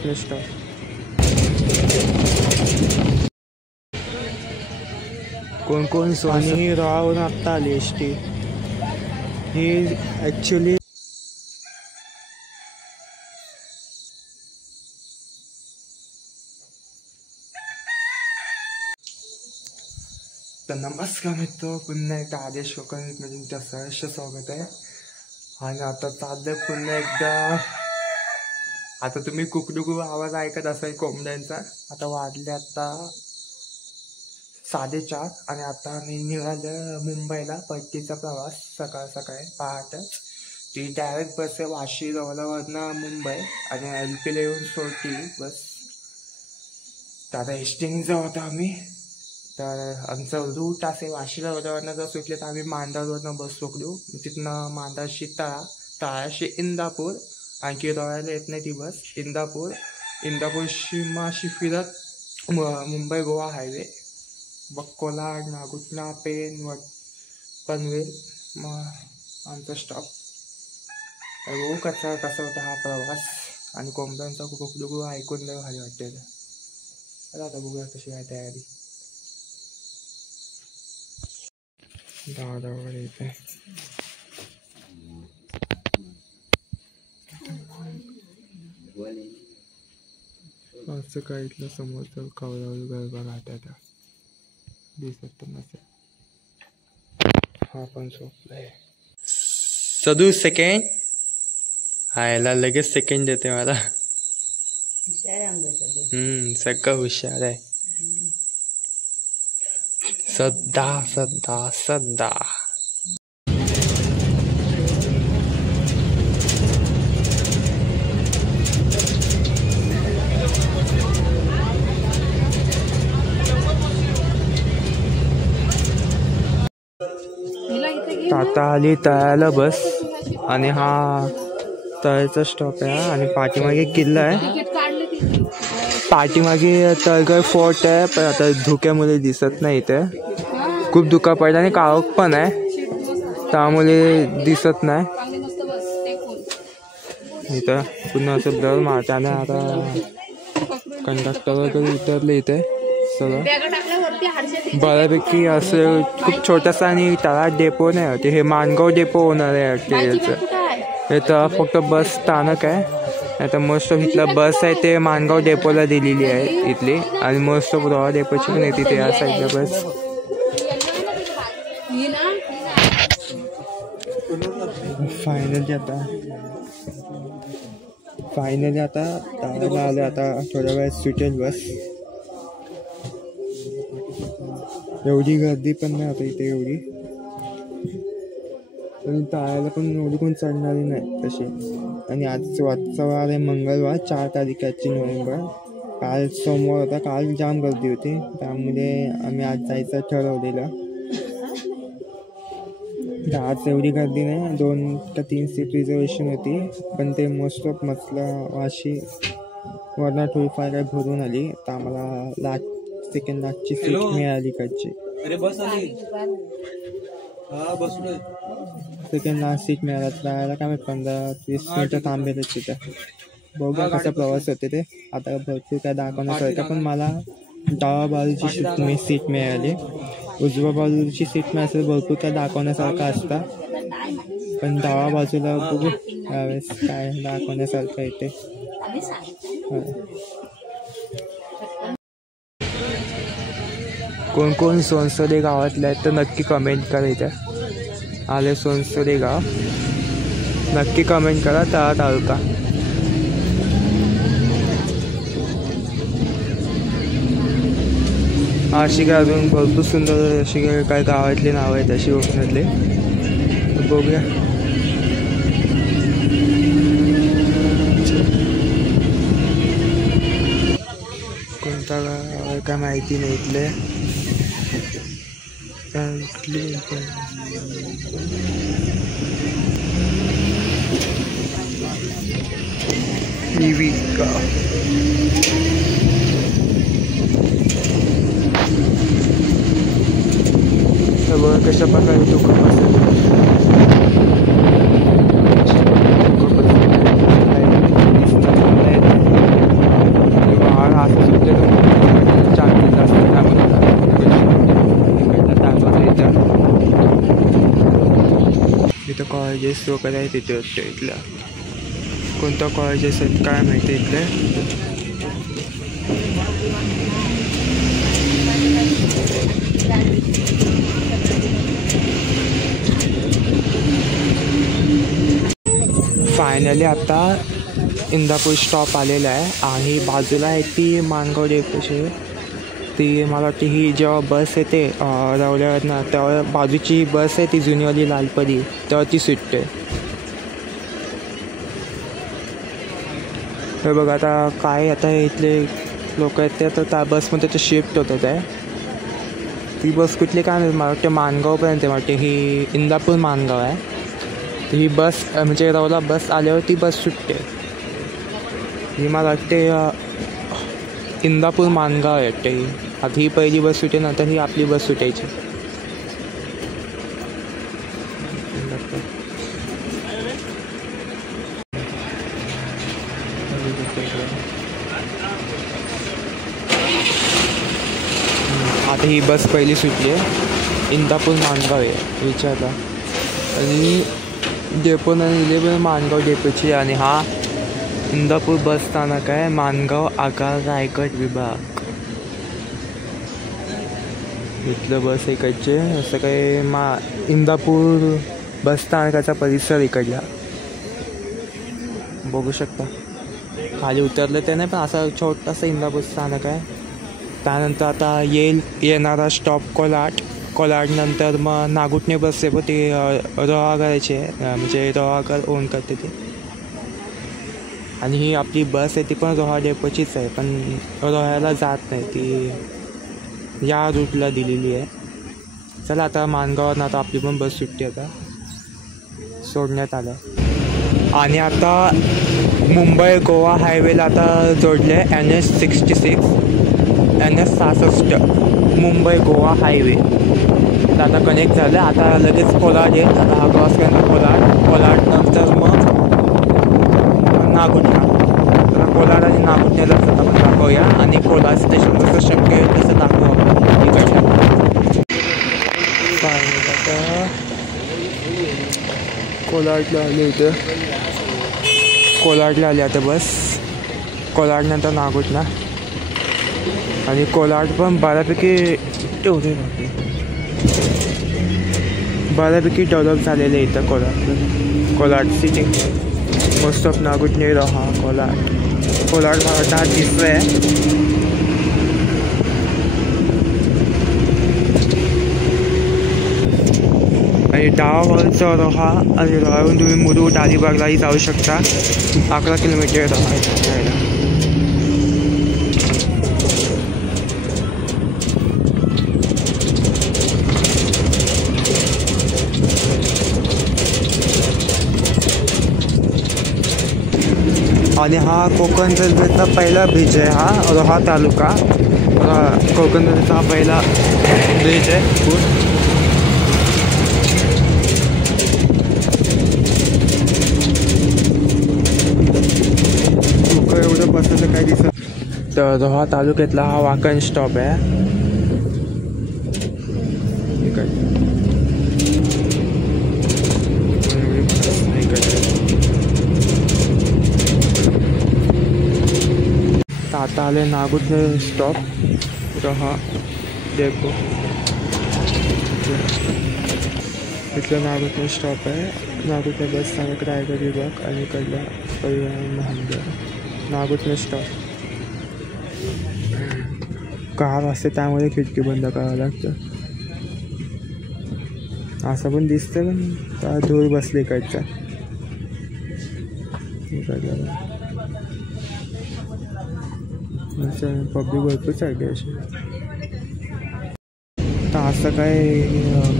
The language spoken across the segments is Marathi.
कुठले स्टॉप. कोण कोण सोनी राहून आत्ता आली एस टी. ही ॲक्च्युली तर नमस्कार मित्र, पुन्हा एकदा आदेश कोकणमध्ये तुमचं सहर्ष स्वागत आहे. आणि आता चाललंय पुन्हा एकदा. आता तुम्ही कुकडुकू आवाज ऐकत असाल कोंबड्यांचा. आता वाजले आता 4:30 आणि आता मी निघालं मुंबईला. परतीचा प्रवास सकाळ सकाळी पहाटच. ती डायरेक्ट बस आहे वाशी जवळवरनं मुंबई आणि LP ला येऊन सोडती बस. तर आता एसटीने जाऊ होता आम्ही. तर आमचं रूट असे वाशीला रोडवरनं जर सुटले तर आम्ही मांदारवरनं बस पकडू. तिथनं मांदारशी तळाशी इंदापूर. आणखी रोयाला येत नाही ती बस. इंदापूर शिमाशी फिरत मुंबई गोवा हायवे, बक्कोला, नागुटना, पेन, पनवेल, मग आमचा स्टॉप. बघू कसा होता हा प्रवास. आणि कोंबड्यांचा कुकडुकू ऐकून लय भारी वाटते. तर आता बघूया कशी आहे तयारी. दादावर येते असं काय. इथलं समोरचं कवरावर गरबा राहतात दिसत तर नसेल. हा पण झोपलाय. सदू सेकंड हायला लगेच सेकंड देते मला. सगळं हुशार आहे. सध्या आता आली तळ्याला बस. आणि हा तळ्याचा स्टॉप आहे. आणि पाठीमागे किल्ला आहे. पाठीमागे तळगड फोर्ट आहे. पण आता धुक्यामुळे दिसत नाही. इथे खूप धुका पडला आणि काळोख पण आहे त्यामुळे दिसत नाही. इथं पुन्हा असं ब्लर मारताना आता कंडक्टर वगैरे उतरले इथे सगळं. बऱ्यापैकी असं खूप छोटासा आणि तळात डेपो नाही होते. हे माणगाव डेपो होणार आहे याचं. इथं फक्त बस स्थानक आहे. आता मोस्ट ऑफ इथला बस आहे ते माणगाव डेपोला दिलेली आहे इथली. आणि मोस्ट ऑफ रोहा डेपोची पण येते या साईडला बस. फायनली आता ताळ्याला आलं. आता थोड्या वेळात सुटेल बस. एवढी गर्दी पण नाही आता इथे एवढी. पण ताळ्याला पण एवढी कोण चढणारी नाही तशी. आणि आजचं वार आहे मंगळवार 4 तारीख नोव्हेंबर. काल सोमवार होता. काल जाम गर्दी होती त्यामुळे आम्ही आज जायचं ठरवलेलं. आज एवढी गर्दी नाही. 2 का 3 सीट रिझर्वेशन होती. पण ते मोस्ट ऑफ मसला वाशी वरना थोडीफार काय भरून आली. तर आम्हाला सेकंड लास्टची सीट मिळाली इकडची. सेकंड लास्ट सीट मिळाला. त्याला काय 15-20 मिनिटं थांबेल तिथं. बघूया कसा प्रवास होते ते. आता भरपूर काय दाखवण्यासारखं. पण मला डावा बाजूची सीट मिळाली. उजव्या बाजूची सीट मिळाली भरपूर काय दाखवण्यासारखं असतं. पण डावा बाजूला बघू यावेळेस काय दाखवण्यासारखं येते. कोण कोण सोनसोडे गावातले आहेत तर नक्की कमेंट करा. इथे आले सोनसोडे गाव नक्की कमेंट करा. तळा तालुका. अशी काय अजून भरपूर सुंदर अशी काय गावातली नावं आहेत अशी कोकणातले. बघूया. कोणता गाव काय माहिती नाही इथले. कशा प्रकारे दुःख असेल. वाजता सुटते तर चार्जेस जास्त त्यामध्ये इथं कॉलेजेस वगैरे आहे तिथे वाटतं. इथलं कोणतं कॉलेजेस आहेत काय माहिती इथले. फायनली आता इंदापूर स्टॉप आलेला आहे आणि बाजूला आहे ती माणगाव डेपोची. ती मला वाटते ही जेव्हा बस येते रवल्यावरनं तेव्हा बाजूची बस आहे ती जुनीवाली लालपरी तेव्हा ती सुटते. हे बघा आता काय आता इथले लोक आहेत ते आता त्या बसमध्ये ते शिफ्ट होतात आहे. ती बस कुठली काय नाही मला वाटते माणगावपर्यंत मला वाटते ही इंदापूर माणगाव आहे. ही बस म्हणजे रवला बस आल्यावर ती बस सुटते. ही मला वाटते इंदापूर माणगाव आहे वाटते ही. आता ही पहिली बस सुटे नंतर ही आपली बस सुटायची. आता ही बस पहिली सुटली आहे इंदापूर माणगाव आहे विचारला. आणि डेपो लिहिले पण माणगाव डेपोची. आणि हा इंदापूर बस स्थानक आहे माणगाव आगार रायगड विभाग. इथलं बस इकडचे असं काही इंदापूर बस स्थानकाचा परिसर इकडला बघू शकता. खाली उतरलं ते नाही पण असं छोटंसं इंदापूर स्थानक आहे. त्यानंतर आता येणारा स्टॉप कोलाड मग नागुटणे बस आहे ते रोहागराचे म्हणजे रोहागर ओन करते ते. आणि ही आपली बस आहे ती पण रोहा डेपोचीच आहे पण रोह्याला जात नाही ती या रूटला दिलेली आहे. चला आता माणगावात आता आपली पण बस सुटते आता सोडण्यात आलं. आणि आता मुंबई गोवा हायवेला आता जोडले आहे NH66 NH66 Mumbai Goa highway. तर आता कनेक्ट झालं. आता लगेच कोलाड आहे. आता हा क्रॉस केला कोलाड नंतर मग नागुटणा. आता कोलाड आणि नागुटण्याला आपण दाखवूया आणि कोलाड स्टेशन कसं शक्य आहे तसं दाखवू आपण इकडच्या. आता कोलाडला आले होते. कोलाडला आले आता बस. कोलाडनंतर नागुटणा आणि कोलाड पण बऱ्यापैकी डेव्हलप झालेलं आहे इथं Kolad city. Most of Nagothane Roha Kolad मला वाटतं हा तिसरं आहे. आणि डावावरचं रोहा आणि रोहावरून तुम्ही मुरुड अलिबागलाही जाऊ शकता. 11 किलोमीटर रोहा जायला. आणि हा कोकण रेल्वेचा पहिला ब्रिज आहे. हा रोहा तालुका कोकण रेल्वेचा हा पहिला ब्रिज आहे. लोक एवढं बसायचं काय दिसत. तर रोहा तालुक्यातला हा वाकण स्टॉप आहे. आता आले नागुटणे स्टॉप रोहा डेपो. इथलं नागुटणे स्टॉप आहे. नागुटणे बस स्थानक रायगड विभाग आणि इकडला परिवहन महामंडळ. नागुटणे स्टॉप कार असते त्यामुळे खिडकी बंद करावं लागतं. असं पण दिसतं पण त्या धूर बसले इकडचा. पब्लिक भरपूर चालली अशी. तर असं काय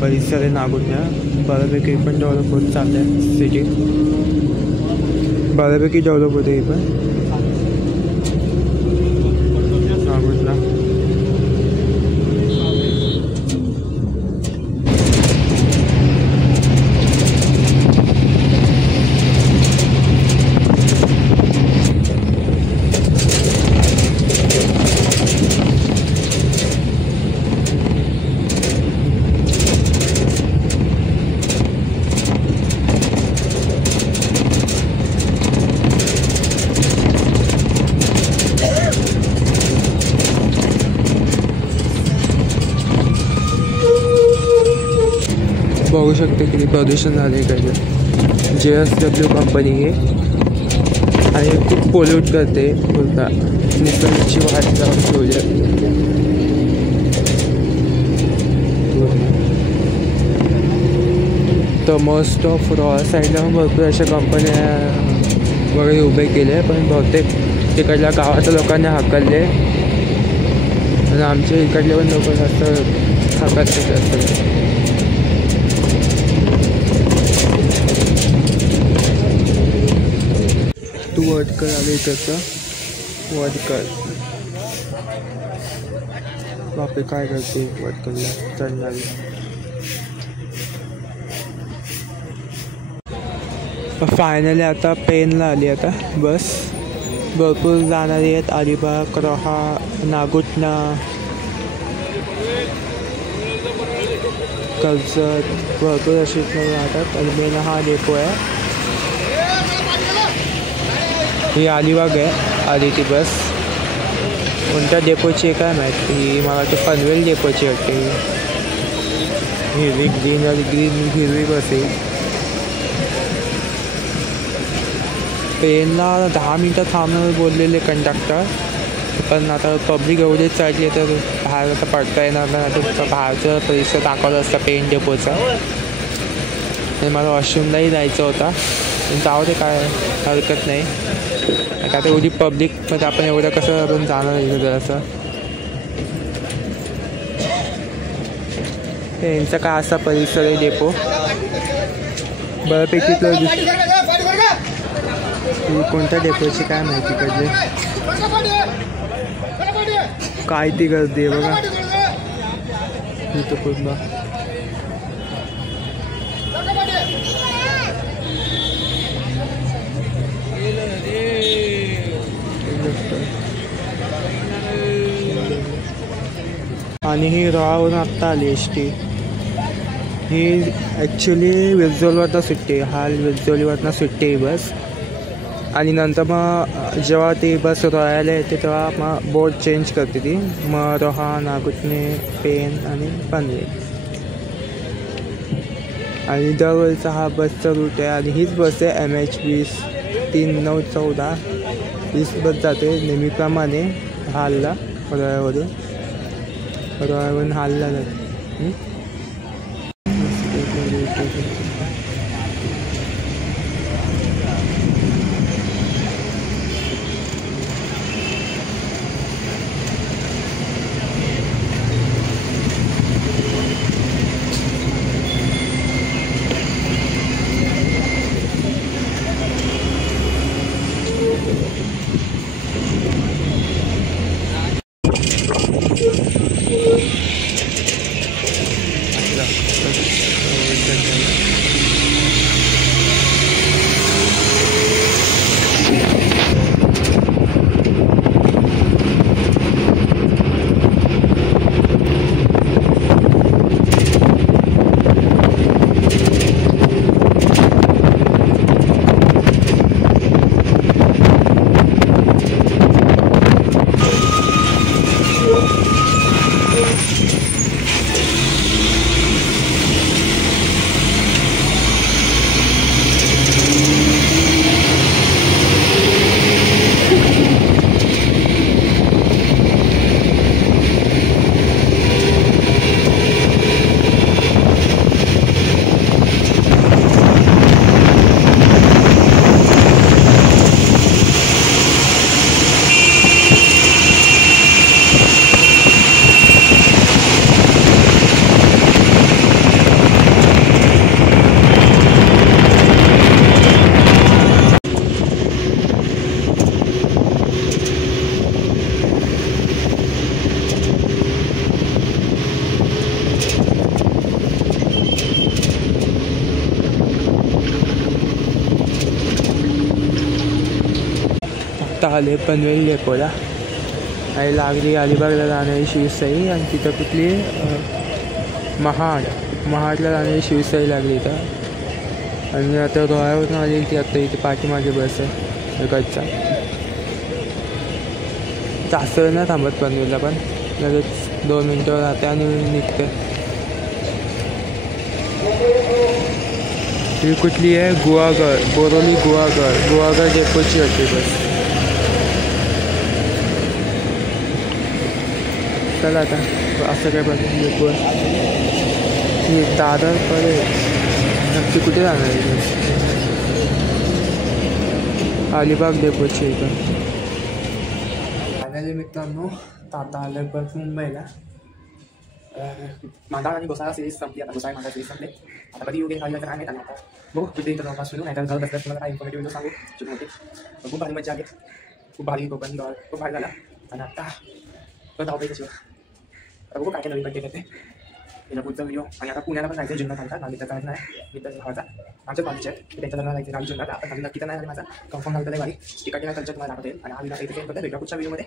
परिसर आहे नागुटण्या. बऱ्यापैकी पण डेव्हलप होत चाललं आहे. सिटी बऱ्यापैकी डेव्हलप होते ही पण नागुटणा. बघू शकते किती प्रदूषण झाले इकडे. JSW कंपनी आहे आणि खूप पोल्यूट करते बोलता. निसर्गाची वाट लावून ठेवली. तर मोस्ट ऑफ रॉयल साईडला भरपूर अशा कंपन्या वगैरे उभे केले, पण बहुतेक तिकडल्या गावाच्या लोकांनी हाकलले आणि आमच्या इकडले पण लोक जास्त हाकलते जास्त. तू वडकर आले इकडचं वडकर. बापरे काय करते वडकरला चढणारी. फायनली आता पेनला आली आता बस. भरपूर जाणारी आहेत. अलिबाग, रोहा, नागुटना, कर्जत भरपूर अशी राहतात. आणि मेन हा डेपो आहे. ही अलिबाग आहे आधी ती बस. कोणत्या डेपोची आहे काय माहिती. ही मला वाटतं पनवेल डेपोची वाटते. हिरवी ग्रीन हिरवी बस आहे. पेनला 10 मिनटं थांबणं बोललेले कंडक्टर, पण आता पब्लिक एवढी चढली तर बाहेर आता पडता येणार नाही. आता बाहेरचं परिसर दाखवलं असतं पेन डेपोचा. आणि मला वॉशरूमलाही जायचं होता, जाऊ दे काय हरकत नाही. आता एवढी पब्लिकमध्ये आपण एवढं कसं आपण जाणार आहे जरासं. यांचा काय असा परिसर आहे डेपो. बऱ्यापैकी कोणत्या डेपोची काय माहिती पाहिजे. काय ती गर्दी आहे बघा इथं पूर्ण. आणि ही रोहावरून आत्ता आली ST. ही ॲक्च्युली विजोलवरनं सुट्टी आहे. हा विजोलीवरनं सुट्टी आहे बस. आणि नंतर मग जेव्हा ती बस रोहायला येते तेव्हा मग बोर्ड चेंज करते ती. मग रोहा, नागुटणे, पेन आणि पनवेल. आणि दरवेळचा हा बसचा रूट आहे. आणि हीच बस आहे MH 20 3914. हीच बस जाते नेहमीप्रमाणे हालला रोहावरून हालला जाते. आत्ता आले पनवेल डेपोला. आणि लागली अलिबागला जाणारी शिवशाही. आणि तिथं कुठली महाडला जाणारी शिवशाही लागली इथं. आणि आता रोहावरून आली ती आत्ता इथे पाठीमागे बस आहे गजचा. जास्त वेळ नाही थांबत पनवेलला, पण लगेच 2 मिनटं राहते आणि निघते. ही कुठली आहे? गुहागर, बोरोली गुहागर डेपोची होती बस. चला आता असं काय बघून डेपो ही दादर पडेल. नक्की कुठे जाणार आहे बस? अलिबाग डेपोची आहे का? फायनली मित्रांनो आता आलं बस मुंबईला. मांडा आणि घोसाळा सिरीज संपली. आता घोसाळा मांडा सिरीज संपले. आता कधी येऊ खायला तर काय माहीत. आता बघू किती इथं जवळपास फिरू. नाही तर घर बसल्यास तुम्हाला काय इन्फॉर्मेटिव्ह सांगू छोटी मोठी. खूप भारी मजा आली. खूप भारी कोकण दौरा खूप भारी झाला. आणि आता तो धावपळीचं शिवाय आता बघू काय काय नवीन कंटेंट येते त्याच्या पुढचा व्हिडिओ. आणि आता पुण्याला पण जायचं जुन्नर घालता. नावीचा काय नाही मित्र भावाचा आमच्या कॉलेज आहे त्यांच्या लग्नाला जायचं नावी जुन्नर. आता नक्की तर नाही माझा कन्फर्म झालं तर भारी तिकडे कल्चर तुम्हाला दाखवते. आणि हा व्हिडिओ इथे पुढच्या व्हिडिओमध्ये